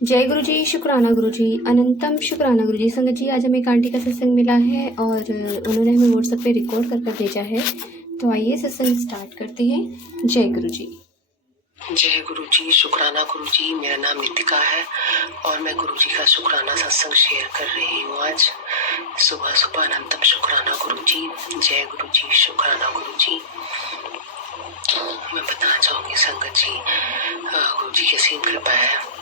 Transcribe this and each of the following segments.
जय गुरु जी, शुक्राना गुरु जी, अनंतम शुक्राना गुरु जी। संगत जी, आज हमें एक आंटी का सत्संग मिला है और उन्होंने हमें व्हाट्सएप पे रिकॉर्ड कर भेजा है। तो आइए सत्संग स्टार्ट करते हैं। जय गुरु जी। जय गुरु जी, शुक्राना गुरु जी। मेरा नाम नितिका है और मैं गुरु जी का शुक्राना सत्संग शेयर कर रही हूँ। आज सुबह सुबह अनंतम शुक्राना गुरु जी। जय गुरु जी, शुक्राना गुरु जी। मैं बताना चाहूँगी संगत जी, गुरु जी की असीम कृपा है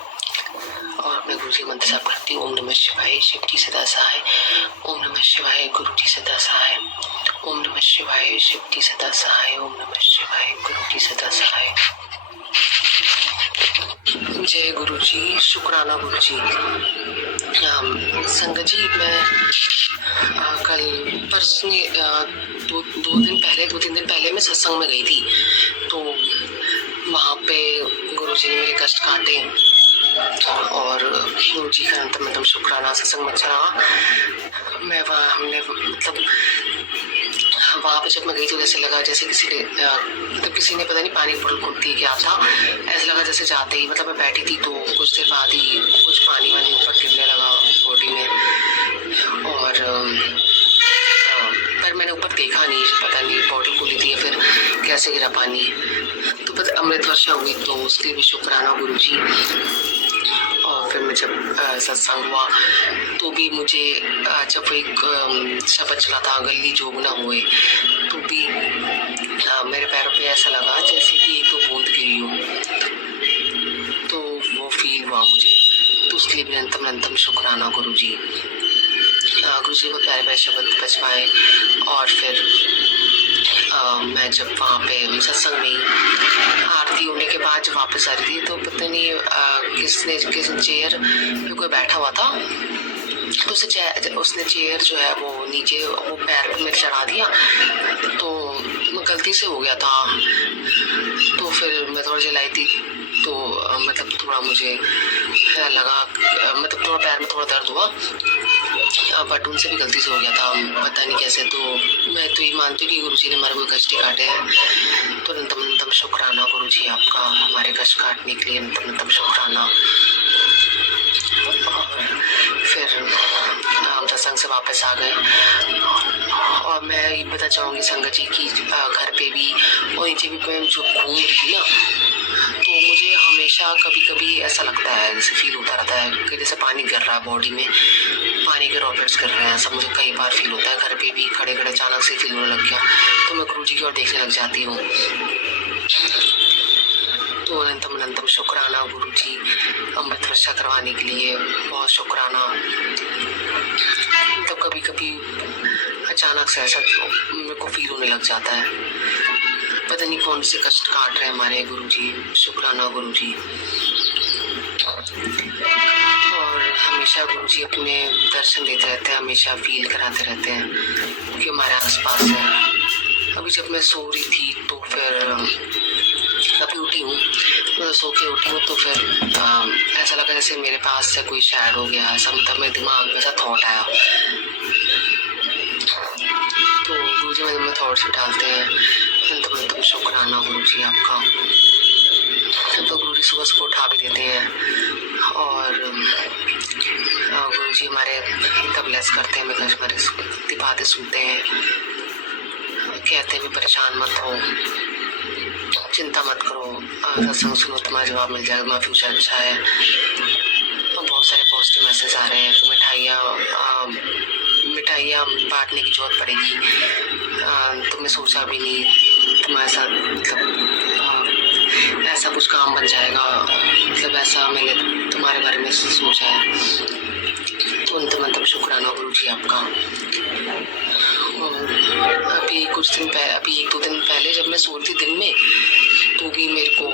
और मैं गुरु जी मंत्र जाप करती हूँ। ओम नमः शिवाय, शिव जी सदा सहाय। ओम नमः शिवाय, गुरु जी सदा सहाय। ओम नमः शिवाय, शिव जी सदा सहाय। ओम नमः शिवाय, गुरु जी सदा सहाय। जय गुरु जी, शुक्राना गुरु जी। संगत जी, मैं कल परसों दो तीन दिन पहले मैं सत्संग में गई थी। तो वहाँ पे गुरु जी ने मेरे कष्ट काटे और गुरु जी का अनंतम शुक्राना सत्संग में रहा। मैं वहाँ पे जब मैं गई तो जैसे लगा जैसे किसी ने पता नहीं पानी बोतल खोल दी क्या था। ऐसा लगा जैसे जाते ही मैं बैठी थी तो कुछ देर बाद ही कुछ पानी वानी ऊपर गिरने लगा बॉडी में। और पर मैंने ऊपर देखा नहीं, पता नहीं बॉडी खुली थी या फिर कैसे गिरा पानी। तो पता अमृत वर्षा हुई, तो उसके भी शुक्राना गुरु जी। और फिर मैं जब सत्संग हुआ तो भी मुझे जब एक शब्द चला था गली जोग न हुए, तो भी मेरे पैरों पे ऐसा लगा जैसे कि एक दो बूंद गिरी हो। तो वो फील हुआ मुझे, तो उसके लिए भी अनंतम शुक्राना गुरु जी। गुरु जी को प्यारे प्यारे शब्द बचवाए। और फिर मैं जब वहाँ पे सत्संग में आरती होने के बाद जब वापस आ रही थी तो पता नहीं किस चेयर पे कोई बैठा हुआ था। तो उसने चेयर जो है वो नीचे वो पैर में चढ़ा दिया, तो गलती से हो गया था। तो फिर मैं थोड़ी जलाई थी, तो थोड़ा मुझे लगा, थोड़ा पैर में थोड़ा दर्द हुआ, बट उनसे भी गलती से हो गया था, पता नहीं कैसे। तो मैं तो ये मानती हूँ कि गुरु जी ने हमारे कोई कष्ट काटे हैं। तो अनंतम शुक्राना गुरु जी आपका, हमारे कष्ट काटने के लिए अनंतम शुक्राना। फिर हम सत्संग से वापस आ गए और मैं ये बता चाहूँगी संगत जी की घर पे भी और नीचे भी मैं जो घूम रही थी ना, तो मुझे हमेशा कभी कभी ऐसा लगता है, जैसे फील होता रहता है कि जैसे पानी गिर रहा है बॉडी में, पानी के ड्रॉपलेट्स कर रहे हैं, ऐसा मुझे कई बार फील होता है। घर पे भी खड़े खड़े अचानक से फील होने लग गया, तो मैं गुरु जी की ओर देखने लग जाती हूँ। तो अनंतम शुक्राना गुरु जी, अमृत वर्षा करवाने के लिए बहुत शुक्राना। तो कभी कभी अचानक से ऐसा मेरे को फील होने लग जाता है, पता नहीं कौन से कष्ट काट रहे हैं हमारे गुरु जी। शुक्राना गुरु जी। और हमेशा गुरु जी अपने दर्शन देते रहते हैं, हमेशा फील कराते रहते हैं कि हमारे आसपास है। अभी जब मैं सो रही थी तो फिर अभी उठी हूँ, सो के उठी हूँ, तो फिर ऐसा लगा जैसे मेरे पास से कोई शैड हो गया, ऐसा मेरे दिमाग में ऐसा थॉट आया। तो गुरु जी में थॉट्स डालते हैं। अनंतम शुक्राना गुरु जी आपका। तो गुरु जी सुबह सुबह उठा भी देते हैं और गुरु जी हमारे इतना ब्लेस करते हैं, मतलब हमारे बातें सुनते हैं, कहते हैं भी परेशान मत हो, चिंता मत करो, सत्संग सुनो, तुम्हारा जवाब मिल जाएगा, तुम्हारा फ्यूचर अच्छा है। और बहुत सारे पॉजिटिव मैसेज आ रहे हैं कि मिठाइयाँ बांटने की जरूरत पड़ेगी, तुमने सोचा भी नहीं, तुम्हारे साथ ऐसा कुछ काम बन जाएगा, ऐसा मैंने तुम्हारे बारे में सोचा है। तो अनंतम शुक्राना गुरु जी आपका। अभी एक दो दिन पहले जब मैं सो रही थी दिन में, तो भी मेरे को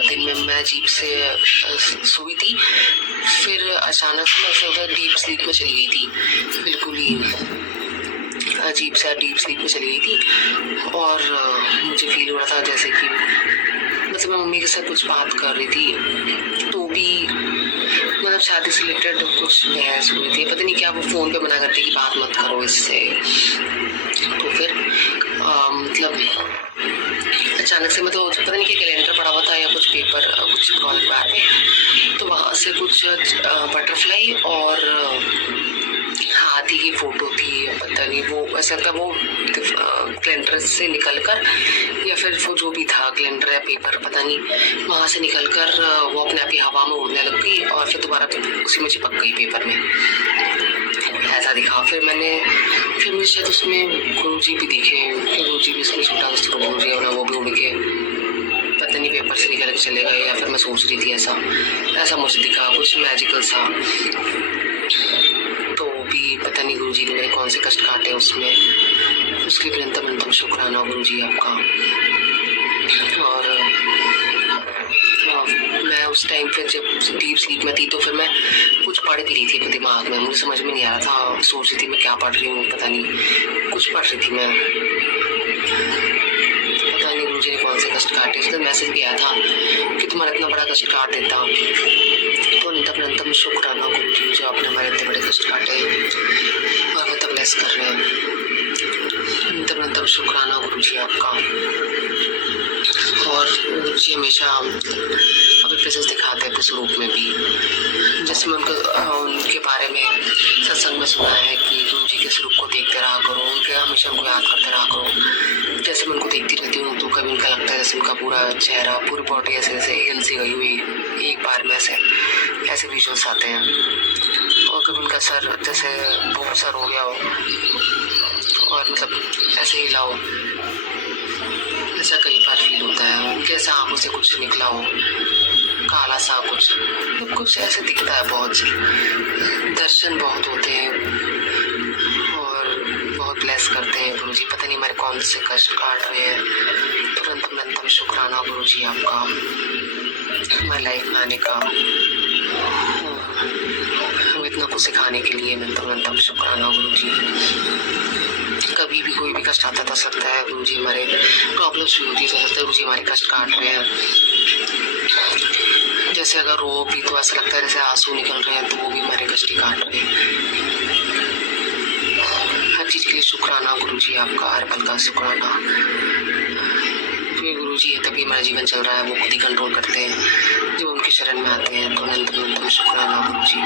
दिन में मैं अजीब से सोई थी, फिर अचानक से मैं ऐसा डीप स्लीप में चली गई थी, बिल्कुल ही अजीब सा डीप स्लीप में चली गई थी। और मुझे फील हो रहा था जैसे कि मैं मम्मी के साथ कुछ बात कर रही थी, तो भी शादी से रिलेटेड कुछ बहस हुई थी, पता नहीं क्या, वो फोन पे मना करते कि बात मत करो इससे। तो फिर अचानक से पता नहीं कि कैलेंडर पड़ा हुआ था या कुछ पेपर, कुछ कॉलेज बाहर में, तो बटरफ्लाई और हाथी की फोटो थी, पता नहीं वो ऐसा था, वो कैलेंडर से निकलकर या फिर वो जो भी था कैलेंडर या पेपर पता नहीं, वहाँ से निकलकर वो अपने आप ही हवा में उड़ने लग गई और फिर दोबारा उसी में चिपक गई पेपर में, ऐसा दिखा। फिर मुझे शायद उसमें गुरुजी भी दिखे, गुरुजी भी इसमें छोटा गुरुजी है, वो भी उड़ के पता नहीं पेपर से निकल के चले गए, या फिर मैं सोच रही थी ऐसा मुझे दिखा कुछ मैजिकल सा। तो भी पता नहीं गुरुजी ने मेरे कौन से कष्ट काटे उसमें, उसके लिए अनंतम शुक्राना गुरुजी आपका। और मैं उस टाइम फिर जब डीप स्लीप में थी तो फिर मैं कुछ पढ़ भी रही थी अपने दिमाग में, मुझे समझ में नहीं आ रहा था, सोच रही थी मैं क्या पढ़ रही हूँ, पता नहीं कुछ पढ़ रही थी मैं, पता नहीं गुरुजी ने कौन से कष्ट काटे। उसने मैसेज किया था कि तुम्हारा इतना बड़ा कष्ट काट देता, तो अनंतम शुक्राना गुरुजी जो आपने हमारे इतने बड़े कष्ट काटे और वो तब ब्लेस कर रहे हैं। अनंतम शुक्राना गुरुजी आपका। और गुरुजी हमेशा अपने प्रेजेंस दिखाते हैं अपने स्वरूप में भी, जैसे मैं उनके बारे में सत्संग में सुना है कि गुरुजी के स्वरूप को देखते रहा करो, उनके हमेशा उनको याद करते रहा करो। जैसे मैं उनको देखती रहती हूँ तो कभी उनका लगता है जैसे उनका पूरा चेहरा, पूरी बॉडी ऐसे जैसे हिल सी गई हुई एक बार में, ऐसे विजुअल्स आते हैं। और कभी उनका सर जैसे बहुत सर हो गया हो और मतलब ऐसे हिला हो, ऐसा कई बार फील होता है। उनके ऐसा आंखों से कुछ निकला हो, काला सा कुछ ऐसे दिखता है। बहुत दर्शन बहुत होते हैं और बहुत ब्लेस करते हैं गुरुजी, पता नहीं हमारे कौन से कष्ट काट रहे हैं। तुरंत अनंतम शुक्राना गुरुजी आपका हमारी लाइफ में आने का, हमें इतना कुछ सिखाने के लिए अनंतम शुक्राना गुरुजी। कभी भी कोई भी कष्ट आता तो सकता है गुरुजी हमारे प्रॉब्लम्स भी होती है, तो सकता है गुरुजी हमारे कष्ट काट रहे हैं। जैसे अगर रो भी तो ऐसा लगता है जैसे आंसू निकल रहे हैं, तो वो भी हमारे कष्ट ही काट रहे हैं। हर चीज़ के लिए शुक्राना गुरुजी आपका, हर पल का शुक्राना। गुरुजी है तभी हमारा जीवन चल रहा है, वो खुद ही कंट्रोल करते हैं जब उनके शरण में आते हैं। तो अनंतम शुक्राना गुरुजी,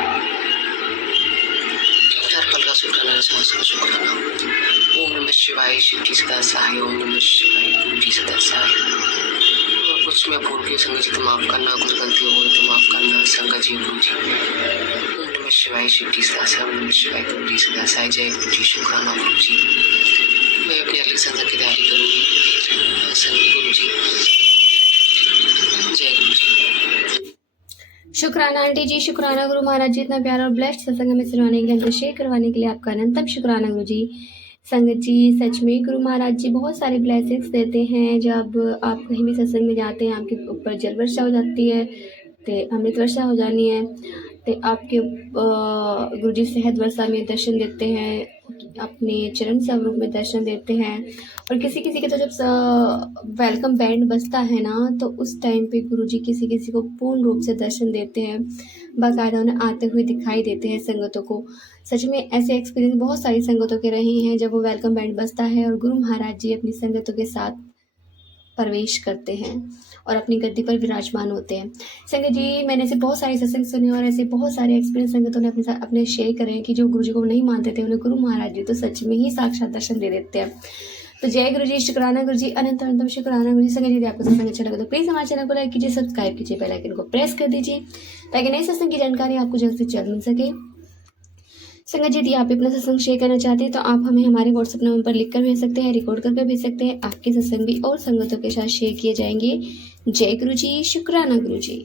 हर पल का शुक्राना, सांस का शुक्राना। ओम नमः शिवाय, शिव जी सदा सहाय। ओम नमः शिवाय, गुरु जी सदा सहाय। और कुछ मैं भूल गई संगत जी तो माफ करना, कुछ गलती हो गई तो माफ करना संगत जी गुरु जी। ओम नमः शिवाय, शिव जी सदा सहाय। ओम नमः शिवाय, गुरु जी सदा सहाय। जय गुरु जी, शुक्राना गुरु जी। मैं अपनी अगली संगत की तैयारी करूँगी। संगत गुरु जी, जय गुरु जी। शुक्राना आंटी जी, शुक्राना गुरु महाराज जी, इतना प्यारा और ब्लेस्ड सत्संग में सुनाने के लिए, हमको शेयर करवाने के लिए आपका अनंतम शुक्राना गुरु जी। संगत जी सच में गुरु महाराज जी बहुत सारे ब्लेसिंग्स देते हैं। जब आप कहीं भी सत्संग में जाते हैं, आपके ऊपर जल वर्षा हो जाती है, तो अमृत वर्षा हो जानी है, तो आपके गुरु जी सेहत वर्षा में दर्शन देते हैं, अपने चरण स्वरूप में दर्शन देते हैं। और किसी किसी के तो जब वेलकम बैंड बजता है ना, तो उस टाइम पे गुरुजी किसी किसी को पूर्ण रूप से दर्शन देते हैं, बाकायदा उन्हें आते हुए दिखाई देते हैं संगतों को। सच में ऐसे एक्सपीरियंस बहुत सारी संगतों के रहे हैं, जब वो वेलकम बैंड बजता है और गुरु महाराज जी अपनी संगतों के साथ प्रवेश करते हैं और अपनी गद्दी पर विराजमान होते हैं। संगत जी मैंने ऐसे बहुत सारे सत्संग सुने और ऐसे बहुत सारे एक्सपीरियंस संगतों ने अपने शेयर करे हैं कि जो गुरु जी को नहीं मानते थे, उन्हें गुरु महाराज जी तो सच में ही साक्षात दर्शन दे देते हैं। तो जय गुरु जी, शुक्राना गुरु जी, अनंतम शुक्राना गुरु जी। संगत जी आपको सत्संग अच्छा लगा तो प्लीज हमारे चैनल को लाइक कीजिए, सब्सक्राइब कीजिए, बेल आइकन को प्रेस कर दीजिए ताकि नए सत्संग की जानकारी आपको जल्द से जल्द मिल सके। संगत जी यदि आप अपना सत्संग शेयर करना चाहते हैं तो आप हमें हमारे व्हाट्सएप नंबर पर लिखकर भेज सकते हैं, रिकॉर्ड करके भेज सकते हैं। आपके सत्संग भी और संगतों के साथ शेयर किए जाएंगे। जय गुरु जी, शुक्राना गुरु जी।